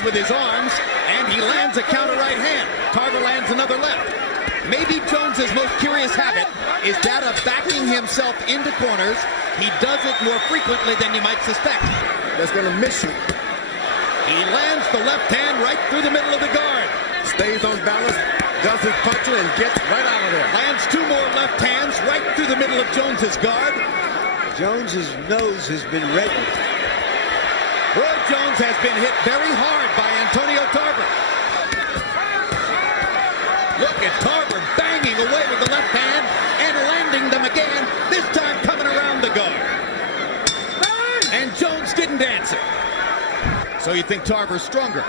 starts with his arms, and he lands a counter right hand. Tarver lands another left. Maybe Jones's most curious habit is that of backing himself into corners. He does it more frequently than you might suspect. That's going to miss you. He lands the left hand right through the middle of the guard. Stays on balance, does his puncher, and gets right out of there. Lands two more left hands right through the middle of Jones's guard. Jones's nose has been reddened. Roy Jones has been hit very hard by Antonio Tarver. Look at Tarver banging away with the left hand and landing them again, this time coming around the guard. And Jones didn't answer. So you think Tarver's stronger?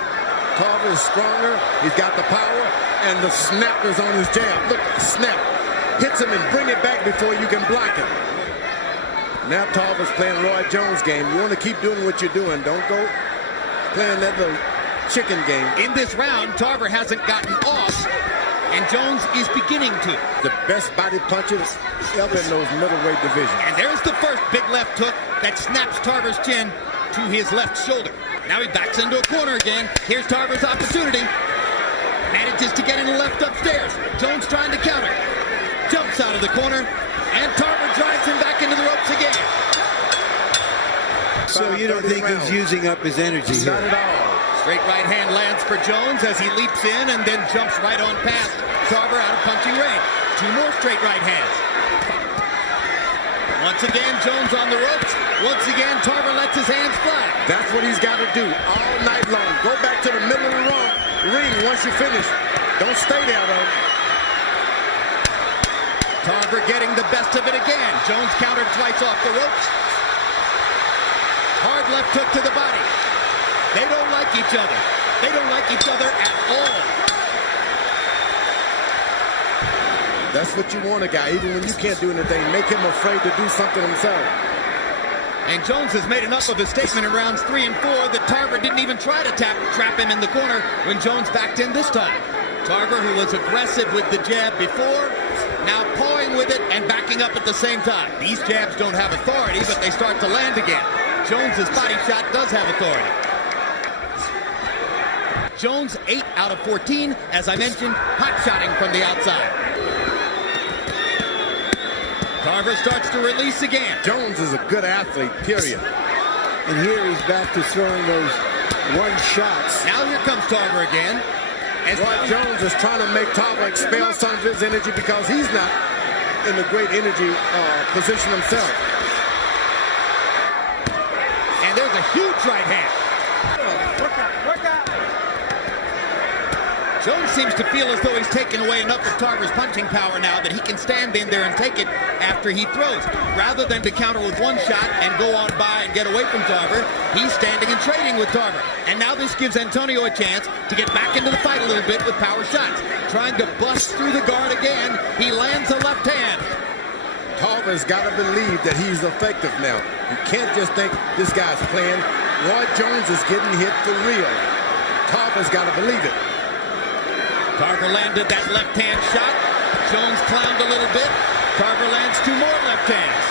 Tarver is stronger. He's got the power, and the snap is on his jab. Look, snap. Hits him and bring it back before you can block it. Now Tarver's playing Roy Jones' game. You want to keep doing what you're doing. Don't go playing that little chicken game. In this round, Tarver hasn't gotten off, and Jones is beginning to. The best body punchers ever in those middleweight divisions. And there's the first big left hook that snaps Tarver's chin to his left shoulder. Now he backs into a corner again. Here's Tarver's opportunity. Manages to get in the left upstairs. Jones trying to counter. Jumps out of the corner, and Tarver drives him back into the ropes again. So you don't think he's using up his energy here? Not at all. Straight right hand lands for Jones as he leaps in and then jumps right on past Tarver out of punching range. Two more straight right hands. Once again, Jones on the ropes. Once again, Tarver lets his hands fly. That's what he's got to do all night long. Go back to the middle of the ring once you finish. Don't stay there, though. Tarver getting the best of it again. Jones countered twice off the ropes. Hard left hook to the body. They don't like each other. They don't like each other at all. That's what you want a guy, even when you can't do anything. Make him afraid to do something himself. And Jones has made enough of a statement in rounds 3 and 4 that Tarver didn't even try to trap him in the corner when Jones backed in this time. Tarver, who was aggressive with the jab before, now pawing with it and backing up at the same time. These jabs don't have authority, but they start to land again. Jones's body shot does have authority. Jones 8 out of 14, as I mentioned, hot-shotting from the outside. Tarver starts to release again. Jones is a good athlete, period. And here he's back to throwing those one shots. Now here comes Tarver again. Roy Jones is trying to make Tarver expel some of his energy because he's not in a great energy position himself. And there's a huge right hand. Work out. Jones seems to feel as though he's taken away enough of Tarver's punching power now that he can stand in there and take it after he throws. Rather than to counter with one shot and go on by and get away from Tarver, he's standing and trading with Tarver. And now this gives Antonio a chance to get back into the fight a little bit with power shots. Trying to bust through the guard again. He lands a left hand. Tarver's got to believe that he's effective now. You can't just think this guy's playing. Roy Jones is getting hit for real. Tarver's got to believe it. Tarver landed that left hand shot. Jones clowned a little bit. Tarver lands two more left hands.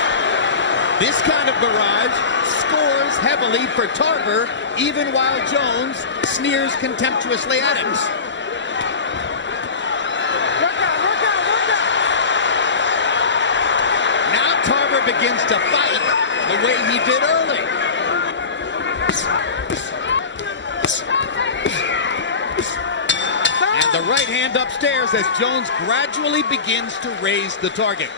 This kind of barrage scores heavily for Tarver, even while Jones sneers contemptuously at him. Now Tarver begins to fight the way he did early. The right hand upstairs as Jones gradually begins to raise the target.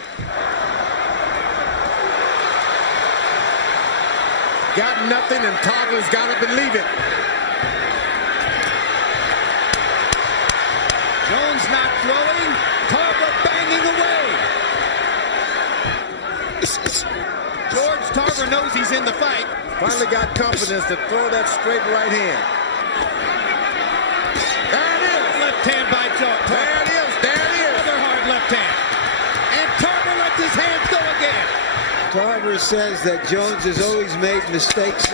Got nothing, and Tarver's got to believe it. Jones not throwing. Tarver banging away. George Tarver knows he's in the fight. Finally got confidence to throw that straight right hand. Hand by Jones. There it is. Another hard left hand. And Tarver lets his hands go again. Tarver says that Jones has always made mistakes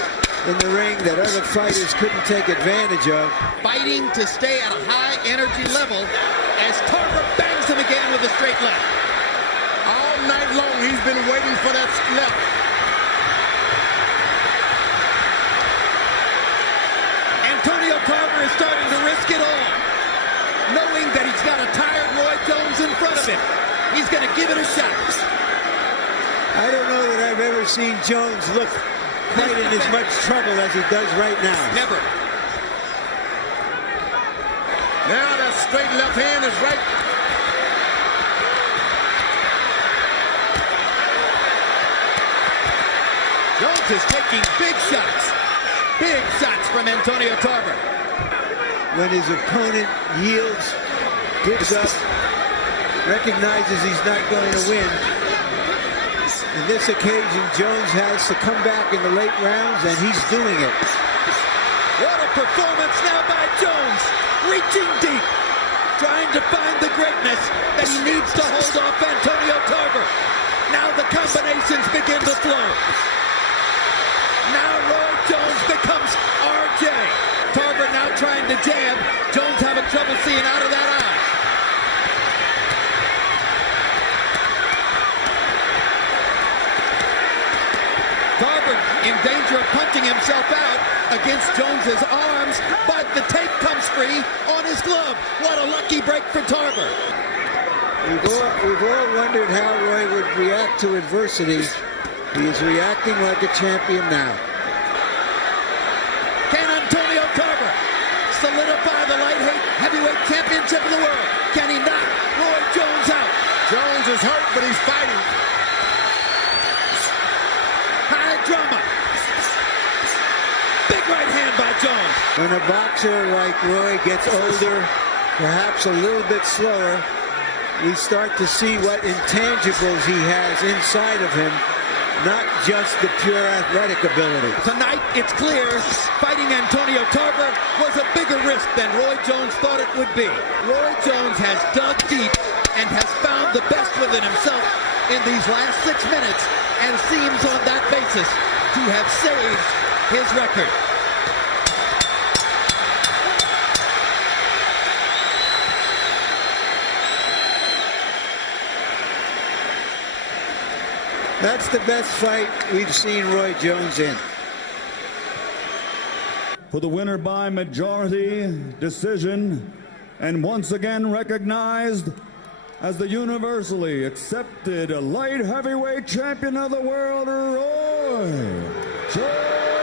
in the ring that other fighters couldn't take advantage of. Fighting to stay at a high energy level as Tarver bangs him again with a straight left. All night long he's been waiting for that left. Antonio Tarver risk it all, knowing that he's got a tired Roy Jones in front of him. He's going to give it a shot. I don't know that I've ever seen Jones look quite in as much trouble as he does right now. Never. Now that straight left hand is right. Jones is taking big shots. Big shots from Antonio Tarver. When his opponent yields, gives up, recognizes he's not going to win. In this occasion, Jones has to come back in the late rounds, and he's doing it. What a performance now by Jones. Reaching deep, trying to find the greatness that he needs to hold off Antonio Tarver. Now the combinations begin to flow. Now Roy Jones becomes RJ. Tarver now trying to jab. Jones having trouble seeing out of that eye. Tarver in danger of punching himself out against Jones's arms, but the tape comes free on his glove. What a lucky break for Tarver. We've all wondered how Roy would react to adversity. He is reacting like a champion now. Can Antonio Tarver solidify the light heavyweight championship of the world? Can he knock Roy Jones out? Jones is hurt, but he's fighting. High drama. Big right hand by Jones. When a boxer like Roy gets older, perhaps a little bit slower, we start to see what intangibles he has inside of him, not just the pure athletic ability. Tonight, it's clear, fighting Antonio Tarver was a bigger risk than Roy Jones thought it would be. Roy Jones has dug deep and has found the best within himself in these last 6 minutes and seems on that basis to have saved his record. That's the best fight we've seen Roy Jones in. For the winner by majority decision, and once again recognized as the universally accepted light heavyweight champion of the world, Roy Jones.